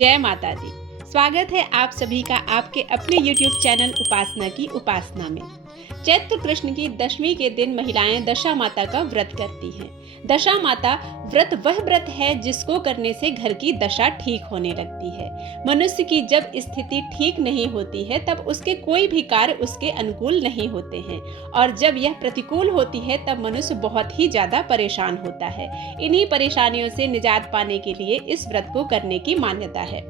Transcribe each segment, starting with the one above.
जय माता दी। स्वागत है आप सभी का आपके अपने YouTube चैनल उपासना की उपासना में। चैत्र कृष्ण की दशमी के दिन महिलाएं दशा माता का व्रत करती हैं। दशा माता व्रत वह व्रत है जिसको करने से घर की दशा ठीक होने लगती है। मनुष्य की जब स्थिति ठीक नहीं होती है तब उसके कोई भी कार्य उसके अनुकूल नहीं होते हैं और जब यह प्रतिकूल होती है तब मनुष्य बहुत ही ज्यादा परेशान होता है। इन्हीं परेशानियों से निजात पाने के लिए इस व्रत को करने की मान्यता है।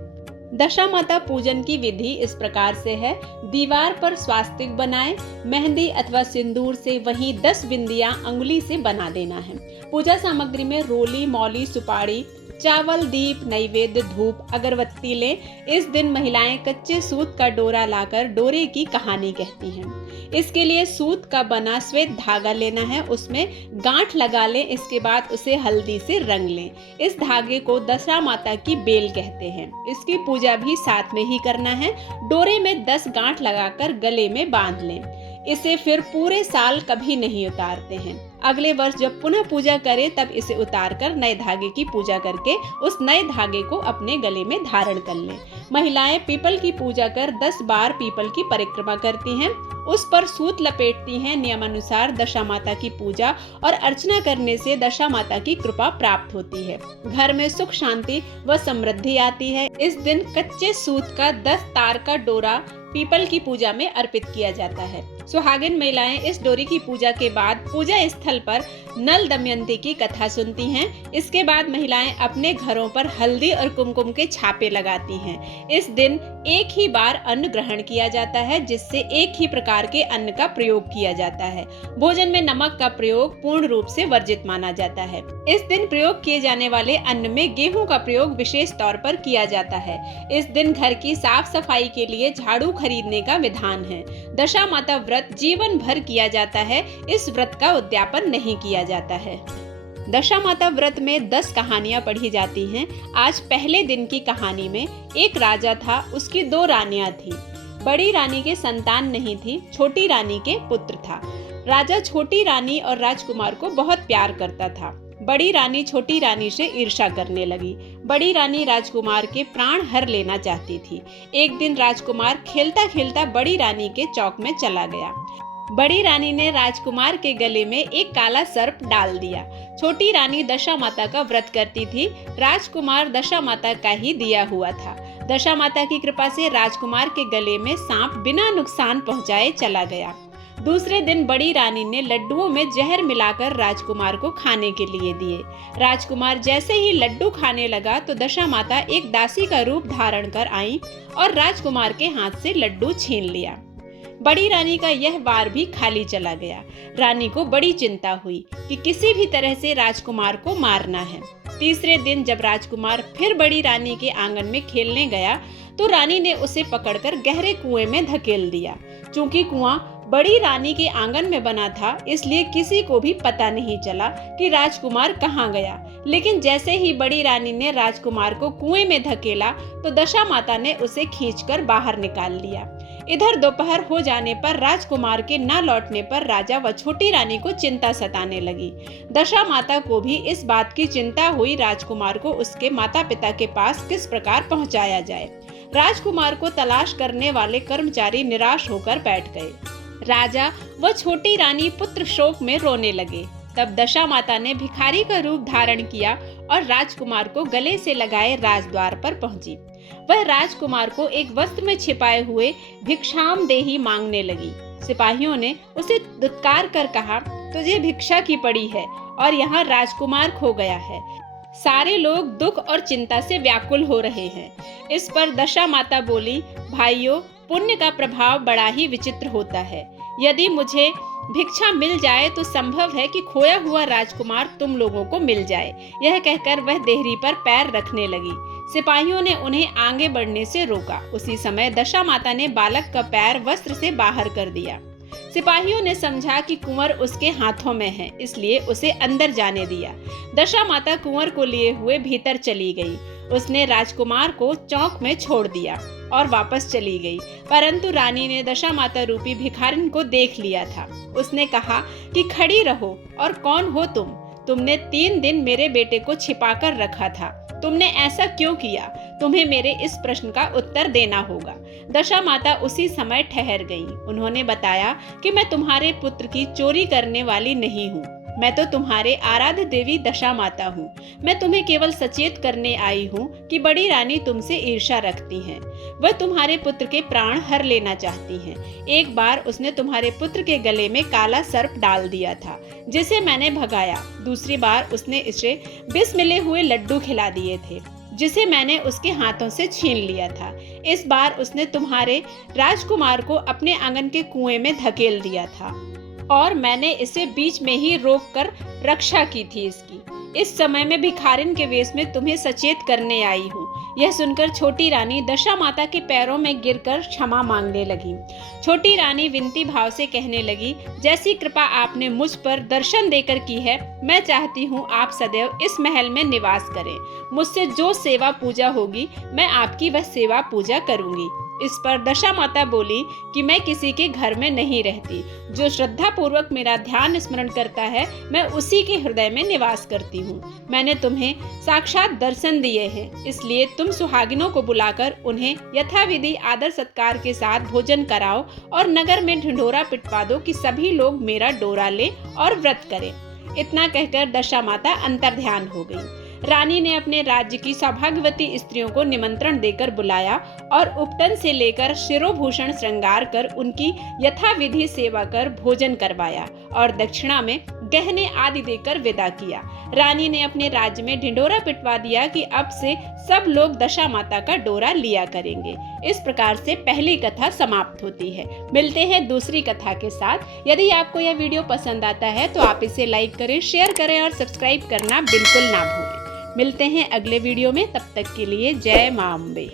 दशा माता पूजन की विधि इस प्रकार से है। दीवार पर स्वास्तिक बनाएं, मेहंदी अथवा सिंदूर से वहीं 10 बिंदियां अंगुली से बना देना है। पूजा सामग्री में रोली, मौली, सुपारी, चावल, दीप, नैवेद्य, धूप, अगरबत्ती लें। इस दिन महिलाएं कच्चे सूत का डोरा लाकर डोरे की कहानी कहती हैं। इसके लिए सूत का बना श्वेत धागा लेना है, उसमें गांठ लगा लें। इसके बाद उसे हल्दी से रंग लें। इस धागे को दशा माता की बेल कहते हैं। इसकी पूजा भी साथ में ही करना है। डोरे में 10 गांठ लगाकर गले में बांध लें। इसे फिर पूरे साल कभी नहीं उतारते हैं। अगले वर्ष जब पुनः पूजा करें तब इसे उतारकर नए धागे की पूजा करके उस नए धागे को अपने गले में धारण कर लें। महिलाएं पीपल की पूजा कर 10 बार पीपल की परिक्रमा करती हैं। उस पर सूत लपेटती हैं। नियमानुसार दशा माता की पूजा और अर्चना करने से दशा माता की कृपा प्राप्त होती है। घर में सुख, शांति व समृद्धि आती है। इस दिन कच्चे सूत का 10 तार का डोरा पीपल की पूजा में अर्पित किया जाता है। सुहागिन महिलाएं इस डोरी की पूजा के बाद पूजा स्थल पर नल दमयंती की कथा सुनती हैं। इसके बाद महिलाएं अपने घरों पर हल्दी और कुमकुम के छापे लगाती हैं। इस दिन एक ही बार अन्न ग्रहण किया जाता है, जिससे एक ही प्रकार के अन्न का प्रयोग किया जाता है। भोजन में नमक का प्रयोग पूर्ण रूप से वर्जित माना जाता है। इस दिन प्रयोग किए जाने वाले अन्न में गेहूं का प्रयोग विशेष तौर पर किया जाता है। इस दिन घर की साफ सफाई के लिए झाड़ू खरीदने का विधान है। दशा माता व्रत जीवन भर किया जाता है। इस व्रत का उद्यापन नहीं किया जाता है। दशा माता व्रत में 10 कहानियां पढ़ी जाती हैं। आज पहले दिन की कहानी में एक राजा था, उसकी 2 रानियां थी। बड़ी रानी के संतान नहीं थी, छोटी रानी के पुत्र था। राजा छोटी रानी और राजकुमार को बहुत प्यार करता था। बड़ी रानी छोटी रानी से ईर्ष्या करने लगी। बड़ी रानी राजकुमार के प्राण हर लेना चाहती थी। एक दिन राजकुमार खेलता खेलता बड़ी रानी के चौक में चला गया। बड़ी रानी ने राजकुमार के गले में एक काला सर्प डाल दिया। छोटी रानी दशा माता का व्रत करती थी। राजकुमार दशा माता का ही दिया हुआ था। दशा माता की कृपा से राजकुमार के गले में सांप बिना नुकसान पहुंचाए चला गया। दूसरे दिन बड़ी रानी ने लड्डुओं में जहर मिलाकर राजकुमार को खाने के लिए दिए। राजकुमार जैसे ही लड्डू खाने लगा तो दशा माता एक दासी का रूप धारण कर आई और राजकुमार के हाथ से लड्डू छीन लिया। बड़ी रानी का यह वार भी खाली चला गया। रानी को बड़ी चिंता हुई कि किसी भी तरह से राजकुमार को मारना है। तीसरे दिन जब राजकुमार फिर बड़ी रानी के आंगन में खेलने गया तो रानी ने उसे पकड़कर गहरे कुएं में धकेल दिया। चूंकि कुआं बड़ी रानी के आंगन में बना था, इसलिए किसी को भी पता नहीं चला कि राजकुमार कहाँ गया। लेकिन जैसे ही बड़ी रानी ने राजकुमार को कुएं में धकेला तो दशा माता ने उसे खींचकर बाहर निकाल लिया। इधर दोपहर हो जाने पर राजकुमार के न लौटने पर राजा व छोटी रानी को चिंता सताने लगी। दशा माता को भी इस बात की चिंता हुई राजकुमार को उसके माता पिता के पास किस प्रकार पहुंचाया जाए। राजकुमार को तलाश करने वाले कर्मचारी निराश होकर बैठ गए। राजा व छोटी रानी पुत्र शोक में रोने लगे। तब दशा माता ने भिखारी का रूप धारण किया और राजकुमार को गले से लगाए राजद्वार पर पहुंची। वह राजकुमार को एक वस्त्र में छिपाए हुए भिक्षाम देही मांगने लगी। सिपाहियों ने उसे दुत्कार कर कहा, तुझे भिक्षा की पड़ी है और यहाँ राजकुमार खो गया है। सारे लोग दुख और चिंता से व्याकुल हो रहे हैं। इस पर दशा माता बोली, भाइयों, पुण्य का प्रभाव बड़ा ही विचित्र होता है। यदि मुझे भिक्षा मिल जाए तो संभव है कि खोया हुआ राजकुमार तुम लोगों को मिल जाए। यह कहकर वह देहरी पर पैर रखने लगी। सिपाहियों ने उन्हें आगे बढ़ने से रोका। उसी समय दशा माता ने बालक का पैर वस्त्र से बाहर कर दिया। सिपाहियों ने समझा कि कुंवर उसके हाथों में है, इसलिए उसे अंदर जाने दिया। दशा माता कुंवर को लिए हुए भीतर चली गई। उसने राजकुमार को चौक में छोड़ दिया और वापस चली गई। परंतु रानी ने दशा माता रूपी भिखारिन को देख लिया था। उसने कहा कि खड़ी रहो और कौन हो तुम? तुमने 3 दिन मेरे बेटे को छिपाकर रखा था। तुमने ऐसा क्यों किया? तुम्हें मेरे इस प्रश्न का उत्तर देना होगा। दशा माता उसी समय ठहर गईं। उन्होंने बताया कि मैं तुम्हारे पुत्र की चोरी करने वाली नहीं हूँ। मैं तो तुम्हारे आराध्य देवी दशा माता हूँ। मैं तुम्हें केवल सचेत करने आई हूँ कि बड़ी रानी तुमसे ईर्ष्या रखती हैं। वह तुम्हारे पुत्र के प्राण हर लेना चाहती हैं। एक बार उसने तुम्हारे पुत्र के गले में काला सर्प डाल दिया था, जिसे मैंने भगाया। दूसरी बार उसने इसे विष मिले हुए लड्डू खिला दिए थे, जिसे मैंने उसके हाथों से छीन लिया था। इस बार उसने तुम्हारे राजकुमार को अपने आंगन के कुएं में धकेल दिया था और मैंने इसे बीच में ही रोककर रक्षा की थी इसकी। इस समय मैं भिखारिन के वेश में तुम्हें सचेत करने आई हूँ। यह सुनकर छोटी रानी दशा माता के पैरों में गिरकर क्षमा मांगने लगी। छोटी रानी विनती भाव से कहने लगी, जैसी कृपा आपने मुझ पर दर्शन देकर की है, मैं चाहती हूँ आप सदैव इस महल में निवास करें। मुझसे जो सेवा पूजा होगी मैं आपकी वह सेवा पूजा करूंगी। इस पर दशा माता बोली कि मैं किसी के घर में नहीं रहती। जो श्रद्धा पूर्वक मेरा ध्यान स्मरण करता है, मैं उसी के हृदय में निवास करती हूँ। मैंने तुम्हें साक्षात दर्शन दिए हैं, इसलिए तुम सुहागिनों को बुलाकर उन्हें यथाविधि आदर सत्कार के साथ भोजन कराओ और नगर में ढिंढोरा पिटवा दो कि सभी लोग मेरा डोरा ले और व्रत करें। इतना कहकर दशा माता अंतर्ध्यान हो गई। रानी ने अपने राज्य की सौभाग्यवती स्त्रियों को निमंत्रण देकर बुलाया और उपटन से लेकर शिरोभूषण श्रृंगार कर उनकी यथाविधि सेवा कर भोजन करवाया और दक्षिणा में गहने आदि देकर विदा किया। रानी ने अपने राज्य में ढिंढोरा पिटवा दिया कि अब से सब लोग दशा माता का डोरा लिया करेंगे। इस प्रकार से पहली कथा समाप्त होती है। मिलते हैं दूसरी कथा के साथ। यदि आपको यह वीडियो पसंद आता है तो आप इसे लाइक करें, शेयर करें और सब्सक्राइब करना बिल्कुल ना भूलें। मिलते हैं अगले वीडियो में, तब तक के लिए जय मां अम्बे।